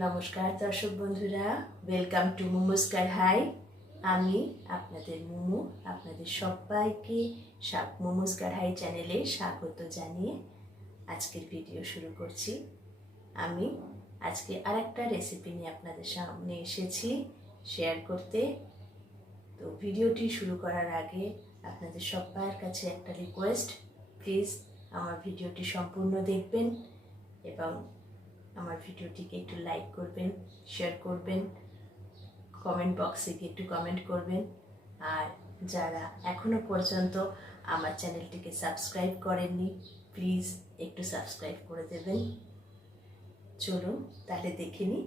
নমস্কার দর্শক বন্ধুরা, ওয়েলকাম টু মুমুস কাঢ়াই। আমি আপনাদের মুমু, আপনাদের সবাইকে মুমুস কাঢ়াই চ্যানেলে স্বাগত জানিয়ে আজকের ভিডিও শুরু করছি। আমি আজকে আরেকটা রেসিপি নিয়ে আপনাদের সামনে এসেছি শেয়ার করতে। তো ভিডিওটি শুরু করার আগে আপনাদের সবার কাছে একটা রিকোয়েস্ট, প্লিজ আমার ভিডিওটি সম্পূর্ণ দেখবেন এবং আমার ভিডিওটিকে একটু লাইক করবেন, শেয়ার করবেন, কমেন্ট বক্সে গিয়ে একটু কমেন্ট করবেন। আর যারা এখনো পর্যন্ত আমার চ্যানেলটিকে সাবস্ক্রাইব করেননি, প্লিজ একটু সাবস্ক্রাইব করে দেবেন। চলুন তাহলে দেখে নিই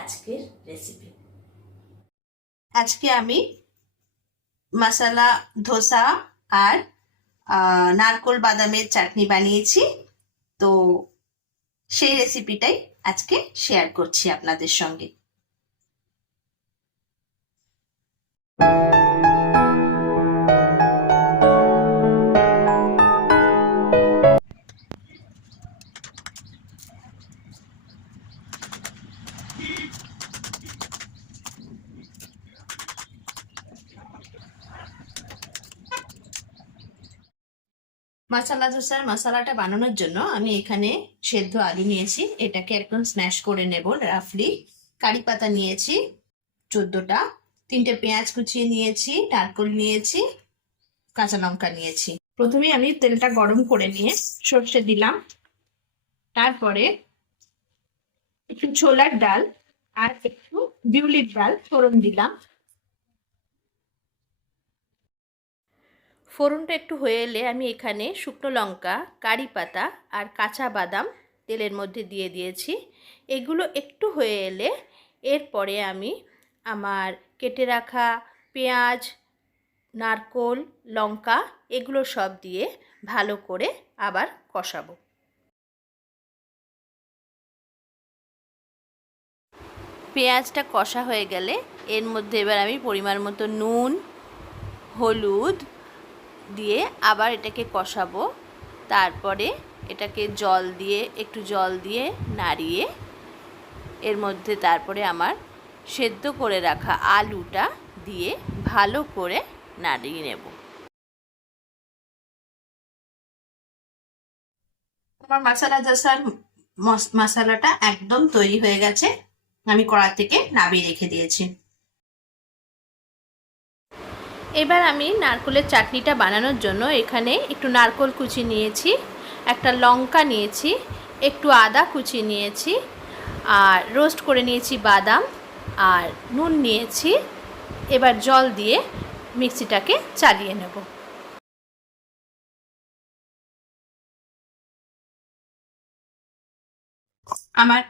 আজকের রেসিপি। আজকে আমি মশলা ধোসা আর নারকোল বাদামের চাটনি বানিয়েছি। তো সেই রেসিপিটাই আজকে শেয়ার করছি আপনাদের সঙ্গে। মশলা ধোসার মশলাটা বানানোর জন্য আমি এখানে সেদ্ধ আলু নিয়েছি, এটাকে একদম স্ম্যাশ করে নেব রাফলি। কারি পাতা নিয়েছি 14টা, 3টে পেঁয়াজ কুচিয়ে নিয়েছি, নারকোল নিয়েছি, কাঁচা লঙ্কা নিয়েছি। প্রথমে আমি তেলটা গরম করে নিয়ে সর্ষে দিলাম, তারপরে একটু ছোলার ডাল আর একটু বিউলির ডাল ফোড়ন দিলাম। ফোড়নটা একটু হয়ে এলে আমি এখানে শুকনো লঙ্কা, কারি পাতা আর কাঁচা বাদাম তেলের মধ্যে দিয়ে দিয়েছি। এগুলো একটু হয়ে এলে এরপরে আমি আমার কেটে রাখা পেঁয়াজ, নারকোল, লঙ্কা এগুলো সব দিয়ে ভালো করে আবার কষাবো। পেঁয়াজটা কষা হয়ে গেলে এর মধ্যে এবার আমি পরিমাণ মতো নুন, হলুদ দিয়ে আবার এটাকে কষাবো। তারপরে এটাকে একটু জল দিয়ে নাড়িয়ে এর মধ্যে তারপরে আমার সেদ্ধ করে রাখা আলুটা দিয়ে ভালো করে নাড়িয়ে নেব। আমার মশলা ধোসার মশলাটা একদম তৈরি হয়ে গেছে, আমি কড়া থেকে নামিয়ে রেখে দিয়েছি। এবার আমি নারকেলের চাটনিটা বানানোর জন্য এখানে একটু নারকেল কুচি নিয়েছি, একটা লঙ্কা নিয়েছি, একটু আদা কুচি নিয়েছি, আর রোস্ট করে নিয়েছি বাদাম, আর নুন নিয়েছি। এবার জল দিয়ে মিক্সিটাকে চালিয়ে নেব। আমার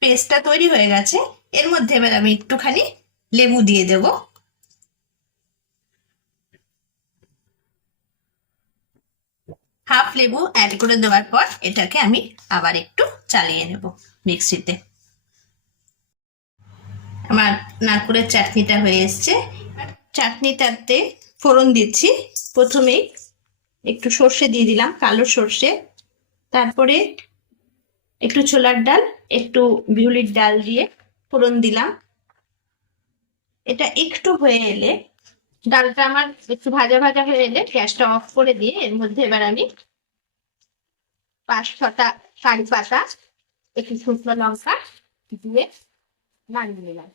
পেস্টটা তৈরি হয়ে গেছে, এর মধ্যে এবার আমি একটুখানি লেবু দিয়ে দেব। হাফ লেবু অ্যাড করে দেওয়ার পর এটাকে আমি আবার একটু চালিয়ে নেব মিক্সিতে। আমার নারকেলের চাটনিটা হয়ে এসছে। চাটনিটাতে ফোড়ন দিচ্ছি। প্রথমেই একটু সর্ষে দিয়ে দিলাম, কালো সর্ষে, তারপরে একটু ছোলার ডাল, একটু বিউলির ডাল দিয়ে ফোড়ন দিলাম। এটা একটু হয়ে এলে, ডালটা আমার একটু ভাজা ভাজা হয়ে এলে গ্যাসটা অফ করে দিয়ে এর মধ্যে এবার আমি 5-6টা কারি পাতা, একটু শুকনো লঙ্কা দিয়ে নাড়িয়ে নিলাম।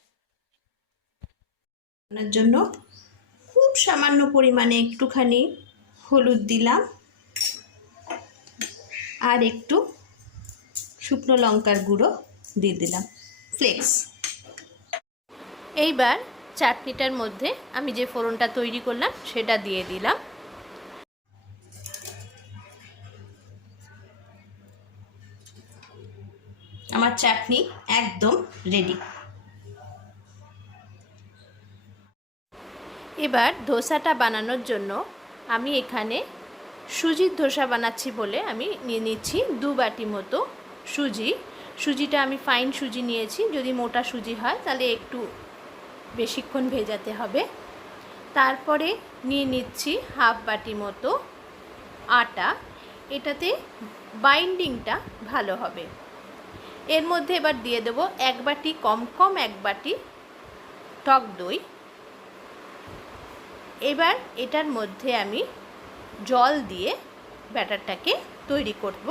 রান্নার জন্য খুব সামান্য পরিমাণে একটুখানি হলুদ দিলাম আর একটু শুকনো লঙ্কার গুঁড়ো দিয়ে দিলাম, ফ্লেক্স। এইবার চাটনিটার মধ্যে আমি যে ফোড়নটা তৈরি করলাম সেটা দিয়ে দিলাম। আমার চাটনি একদম রেডি। এবার ধোসাটা বানানোর জন্য আমি এখানে সুজির ধোসা বানাচ্ছি বলে আমি নিয়ে নিচ্ছি 2 বাটি মতো সুজি। সুজিটা আমি ফাইন সুজি নিয়েছি, যদি মোটা সুজি হয় তাহলে একটু বেশিক্ষণ ভেজাতে হবে। তারপরে নিয়ে নিচ্ছি হাফ বাটি মতো আটা, এটাতে বাইন্ডিংটা ভালো হবে। এর মধ্যে এবার দিয়ে দেব 1 বাটি, কম কম 1 বাটি টক দই। এবার এটার মধ্যে আমি জল দিয়ে ব্যাটারটাকে তৈরি করব।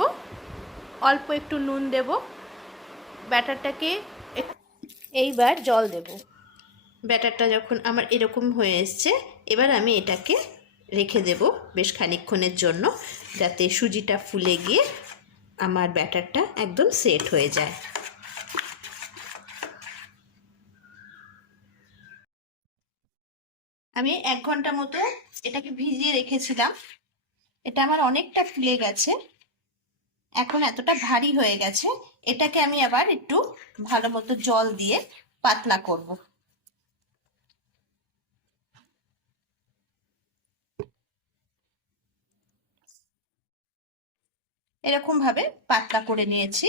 অল্প একটু নুন দেব, ব্যাটারটাকে এইবার জল দেব। ব্যাটারটা যখন আমার এরকম হয়ে এসছে, এবার আমি এটাকে রেখে দেব বেশ খানিকক্ষণের জন্য, যাতে সুজিটা ফুলে গিয়ে আমার ব্যাটারটা একদম সেট হয়ে যায়। আমি 1 ঘন্টা মতো এটাকে ভিজিয়ে রেখেছিলাম। এটা আমার অনেকটা ফুলে গেছে, এখন এতটা ভারী হয়ে গেছে। এটাকে আমি আবার একটু ভালো মতো জল দিয়ে পাতলা করব। এরকম ভাবে পাতলা করে নিয়েছি।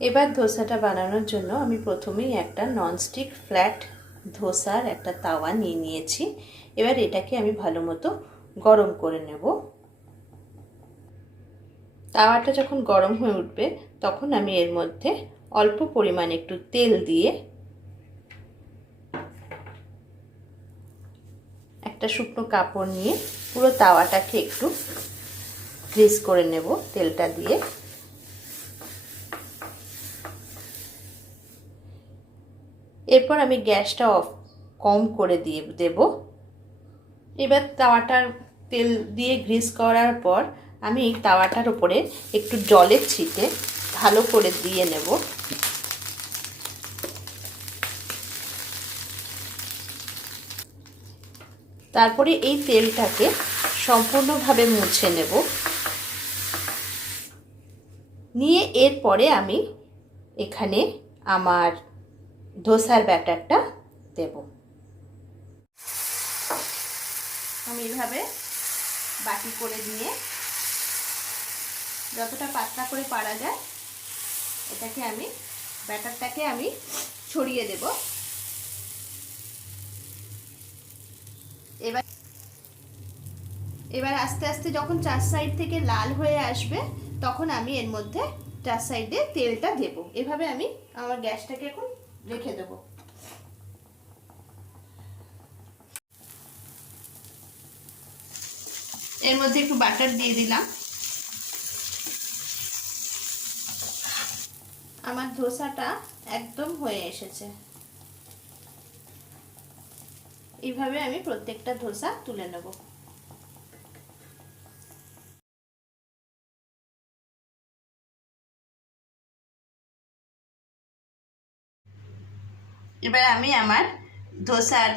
এবার ধোসাটা বানানোর জন্য আমি প্রথমেই একটা ননস্টিক ফ্ল্যাট ধোসার একটা তাওয়া নিয়ে নিয়েছি। এবার এটাকে আমি ভালো মতো গরম করে নেব। তাওয়াটা যখন গরম হয়ে উঠবে, তখন আমি এর মধ্যে অল্প পরিমাণে একটু তেল দিয়ে একটা শুকনো কাপড় নিয়ে পুরো তাওয়াটাকে একটু গ্রিস করে নেব তেলটা দিয়ে। এরপর আমি গ্যাসটা কম করে দিয়ে দেব। এবার তাওয়াটার তেল দিয়ে গ্রিস করার পর আমি তাওয়াটার উপরে একটু জলের ছিটে ভালো করে দিয়ে নেব। তারপরে এই তেলটাকে সম্পূর্ণভাবে মুছে নেব। নিয়ে এরপরে আমি এখানে আমার ধোসার ব্যাটারটা দেব। আমি এইভাবে বাটি করে দিয়ে যতটা পাতলা করে পারা যায় এটাকে আমি ব্যাটারটাকে আমি ছড়িয়ে দেব। এবার আস্তে আস্তে যখন 4 সাইড থেকে লাল হয়ে আসবে, তখন আমি এর মধ্যে 4 সাইডে তেলটা দেব। এভাবে আমি আমার গ্যাসটাকে এখন রেখে দেব। এর মধ্যে একটু বাটার দিয়ে দিলাম। আমার ধোসাটা একদম হয়ে এসেছে। এইভাবে আমি প্রত্যেকটা ধোসা তুলে নেব। এবার আমি আমার ধোসার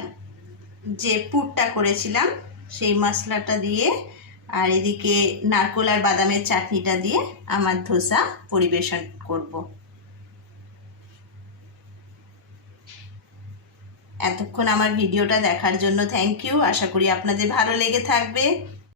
যে পুরটা করেছিলাম সেই মশলাটা দিয়ে আর এদিকে নারকেল আর বাদামের চাটনিটা দিয়ে আমার ধোসা পরিবেশন করব। এতক্ষণ আমার ভিডিওটা দেখার জন্য থ্যাংক ইউ। আশা করি আপনাদের ভালো লেগে থাকবে।